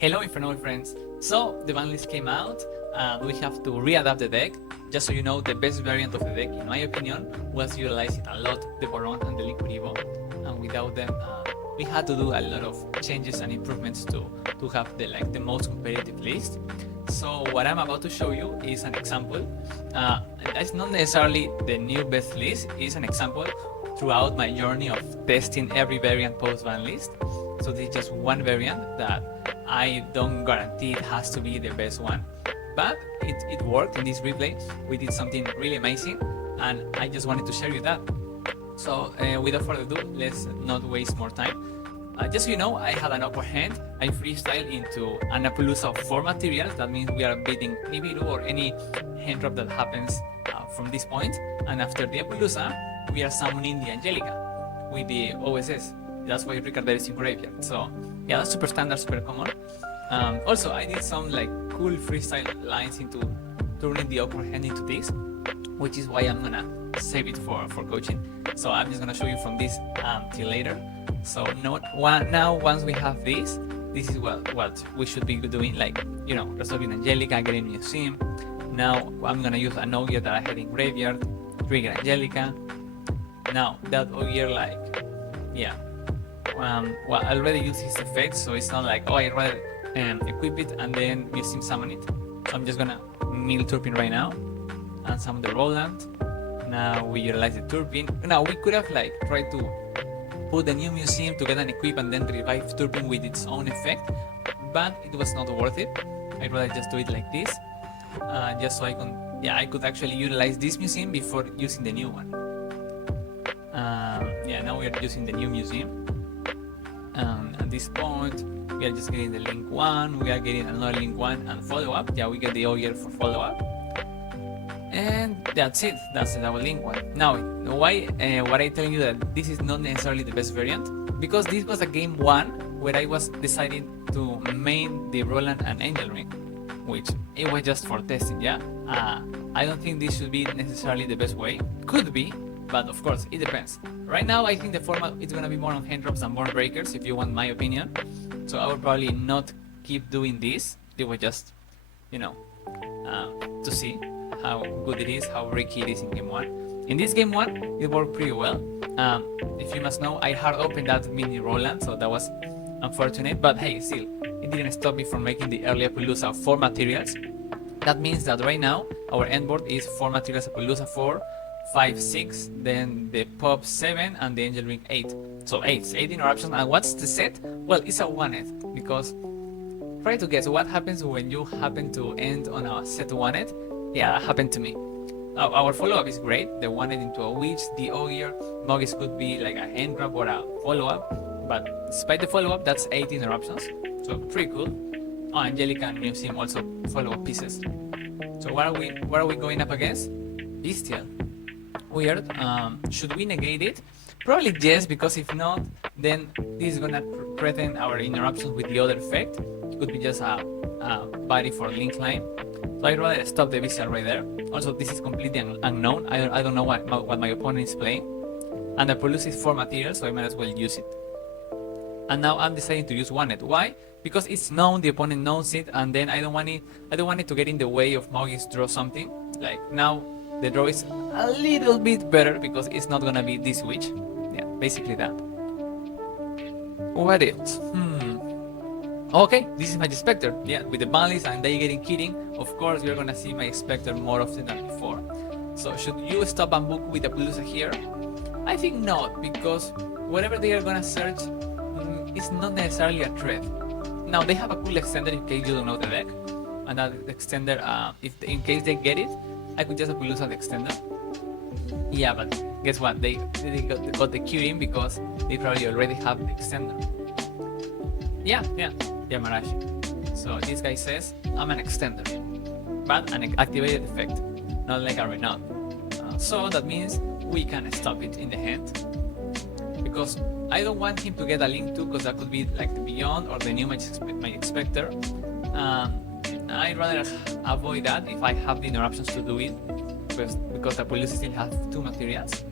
Hello Infernoble friends! So the ban list came out and we have to readapt the deck. Just so you know, the best variant of the deck, in my opinion, was utilizing a lot the Baron and the Liquid Evo, and without them we had to do a lot of changes and improvements to have the most competitive list. So what I'm about to show you is an example. It's not necessarily the new best list, it's an example throughout my journey of testing every variant post-ban list. So this is just one variant that I don't guarantee it has to be the best one, but it worked in this replay. We did something really amazing, and I just wanted to share you that. So without further ado, let's not waste more time. Just so you know, I had an upper hand. I freestyle into an Appaloosa of 4 materials. That means we are beating Nibiru or any hand drop that happens from this point. And after the Appaloosa, we are summoning the Angelica with the OSS. That's why Ricardo is in graveyard. So yeah, that's super standard, super common. Also, I did some cool freestyle lines into turning the upper hand into this, which is why I'm gonna save it for coaching. So I'm just gonna show you from this till later. So now once we have this is what we should be doing, resolving Angelica, getting Museum. Now I'm gonna use an Ogier that I had in graveyard, trigger Angelica. Now that Ogier well, I already used his effect, so it's not like, oh, I rather equip it and then use him summon it. So I'm just gonna mill Turpin right now and summon the Roland. Now we utilize the Turpin. Now we could have tried to put the new Museum to get an equip and then revive Turpin with its own effect, but it was not worth it. I'd rather just do it like this, just so I could actually utilize this Museum before using the new one. Now we are using the new Museum. At this point, we are just getting the link 1, we are getting another link 1 and follow-up. Yeah, we get the Ogier for follow-up. And that's it, that's the double link 1. Now, why what I telling you that this is not necessarily the best variant? Because this was a game 1 where I was deciding to main the Roland and Angel Ring, which it was just for testing, yeah? I don't think this should be necessarily the best way. Could be, but of course, it depends. Right now, I think the format is gonna be more on hand drops and board breakers, if you want my opinion. So I would probably not keep doing this. It was just, to see how good it is, how risky it is in game 1. In this game 1, it worked pretty well. If you must know, I hard opened that mini Roland, so that was unfortunate. But hey, still, it didn't stop me from making the early Appaloosa 4 materials. That means that right now, our end board is 4 materials Appaloosa 4, 5, 6, then the Pop 7, and the Angel Ring 8. So 8 interruptions. And what's the set? Well, it's a 1-ed, because try to guess what happens when you happen to end on a set 1-ed. Yeah, that happened to me. Our follow-up is great. The 1-ed into a Witch, the Ogier, Mogis could be like a hand grab or a follow-up, but despite the follow-up, that's 8 interruptions. So pretty cool. Oh, Angelica and Museum also follow-up pieces. So what are we going up against? Bestial. Weird. Should we negate it? Probably yes, because if not, then this is gonna threaten our interruptions with the other effect. It could be just a body for link line. So I'd rather stop the visual right there. Also, this is completely unknown. I don't know what my opponent is playing. And the Appaloosa is 4 materials, so I might as well use it. And now I'm deciding to use 1-ed. Why? Because it's known, the opponent knows it, and then I don't want it to get in the way of Mogis draw something. Like now, the draw is a little bit better because it's not gonna be this Witch. Yeah, basically that. What else? Okay, this is Magic Spectre. Yeah, with the ban list and they getting kidding, of course you're gonna see Magic Spectre more often than before. So should you stop and book with the Appaloosa here? I think not, because whatever they are gonna search is not necessarily a threat. Now they have a cool extender in case you don't know the deck, and that extender, in case they get it, I could just Appaloosa the extender. Yeah, but guess what? They got the Q in because they probably already have the extender. Yeah, Marashi. So this guy says, I'm an extender, but an activated effect, not like a Renault. So that means we can stop it in the hand, because I don't want him to get a link 2, because that could be like the Beyond or the new Magic Spectre. I'd rather avoid that if I have the interruptions to do it, because the Appaloosa still has 2 materials.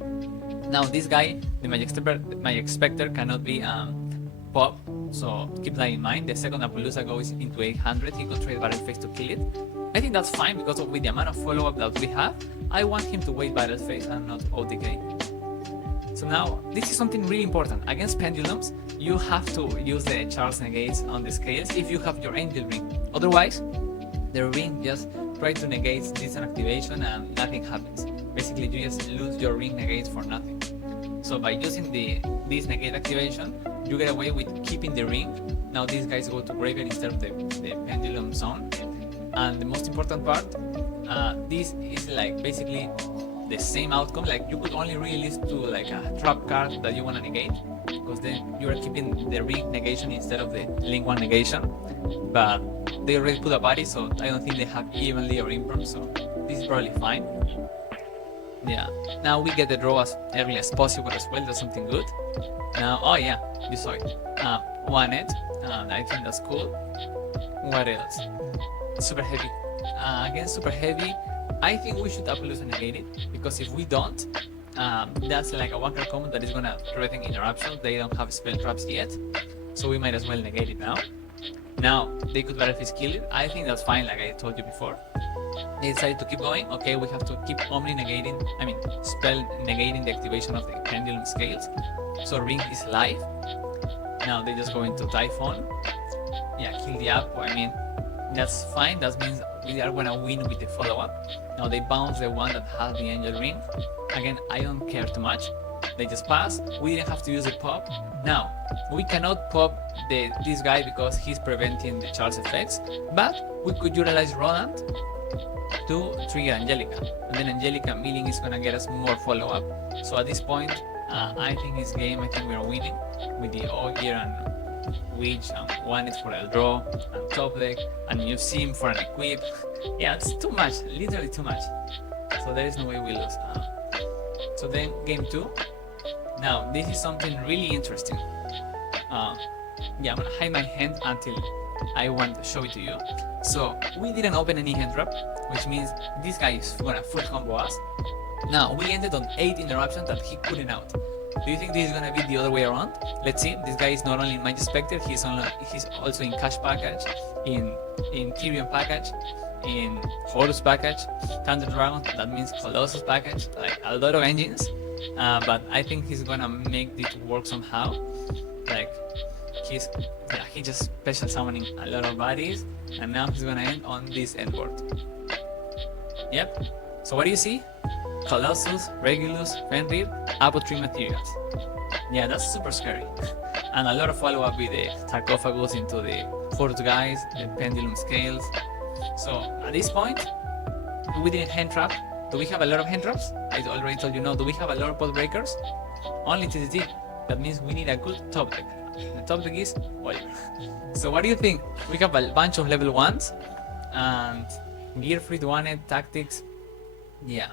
Now this guy, the Magic Spectre cannot be pop, so keep that in mind. The second Appaloosa goes into 800, he could trade Battle Phase to kill it. I think that's fine because with the amount of follow-up that we have, I want him to wait Battle Phase and not OTK. So now, this is something really important. Against Pendulums, you have to use the Charles Negates on the scales if you have your Angel Ring. Otherwise, the ring just try to negate this activation and nothing happens. Basically, you just lose your ring negates for nothing. So by using this negate activation, you get away with keeping the ring. Now these guys go to graveyard instead of the Pendulum Zone. And the most important part, this is like basically the same outcome. Like you could only release to like a trap card that you want to negate, because then you are keeping the ring negation instead of the link 1 negation. But they already put a body, so I don't think they have evenly or improv, so this is probably fine. Yeah, now we get the draw as early as possible as well. That's something good. Now, oh yeah, you saw it. One it, and I think that's cool. What else? Super heavy. Again, super heavy. I think we should Appaloosa negate it, because if we don't, that's like a 1-card combo that is gonna threaten interruption. They don't have spell traps yet, so we might as well negate it now. Now, they could Battle Phase kill it. I think that's fine, like I told you before. They decided to keep going. Okay, we have to keep Omni negating, spell negating the activation of the Pendulum Scales. So Ring is live. Now they just go into Typhon. Yeah, kill the app. That's fine. That means we are gonna win with the follow-up. Now they bounce the one that has the Angel Ring. Again, I don't care too much. They just pass. We didn't have to use the pop. Now, we cannot pop this guy because he's preventing the Charles effects, but we could utilize Rodant to trigger Angelica, and then Angelica milling is gonna get us more follow-up. So at this point, I think this game, I think we are winning with the Ogier and Witch and one is for a draw and top deck and Museum for an equip. Yeah, it's too much, literally too much. So there is no way we lose. So then game 2. Now this is something really interesting. Yeah, I'm gonna hide my hand until I want to show it to you. So we didn't open any hand trap, which means this guy is gonna full combo us. Now we ended on 8 interruptions that he couldn't out. Do you think this is gonna be the other way around? Let's see. This guy is not only in Magic Spectre, he's also in Cash package, in Tyrion package, in Horus package, Thunder Dragon, that means Colossus package, like a lot of engines. But I think he's gonna make this work somehow. Like he just special summoning a lot of bodies, and now he's gonna end on this end board. Yep. So what do you see? Colossus, Regulus, Fenrir, Apotry materials. Yeah, that's super scary. And a lot of follow-up with the sarcophagus into the Force guys, the pendulum scales. So at this point, we didn't hand trap. Do we have a lot of hand traps? I already told you no. Do we have a lot of pot breakers? Only TTT. That means we need a good top deck. The top deck is Oliver. So what do you think? We have a bunch of level 1s and gear free to one tactics. Yeah,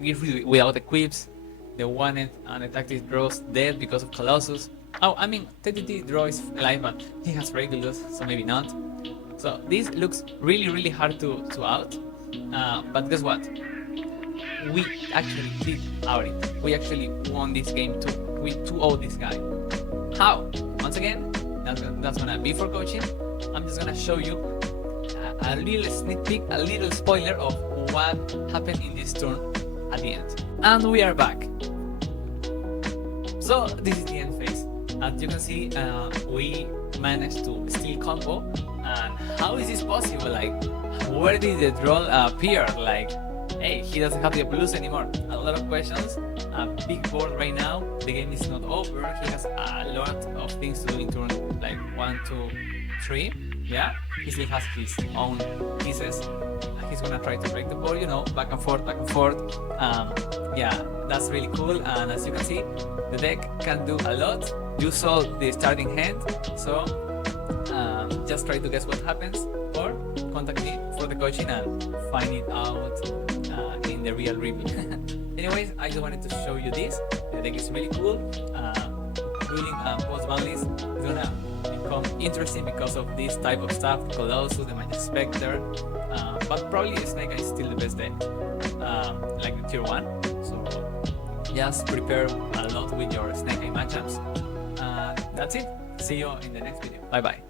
gear free without equips. The one and the tactics draws dead because of Colossus. Oh, I mean, TTT draw is alive, but he has Regulus, so maybe not. So this looks really hard to out. But guess what? We actually did our it. We actually won this game too. We 2-0 this guy. How? Once again, that's gonna be for coaching. I'm just gonna show you a little sneak peek, a little spoiler of what happened in this turn at the end. And we are back. So this is the end phase. As you can see, we managed to steal combo. And how is this possible? Like, where did the draw appear? Like, hey, he doesn't have the Appaloosa anymore. A lot of questions. A big board right now. The game is not over. He has a lot of things to do in turn, like 1, 2, 3. Yeah, he still has his own pieces. He's gonna try to break the board, you know, back and forth. Yeah, that's really cool. And as you can see, the deck can do a lot. You saw the starting hand, so just try to guess what happens, or contact me for the coaching and find it out in the real review. Anyways, I just wanted to show you this. The deck is really cool. Building post-bounties is gonna become interesting because of this type of stuff. Colossus, the Magic Spectre, but probably Snake Eye is still the best deck, like the tier 1. So just prepare a lot with your Snake Eye matchups. That's it. See you in the next video. Bye bye.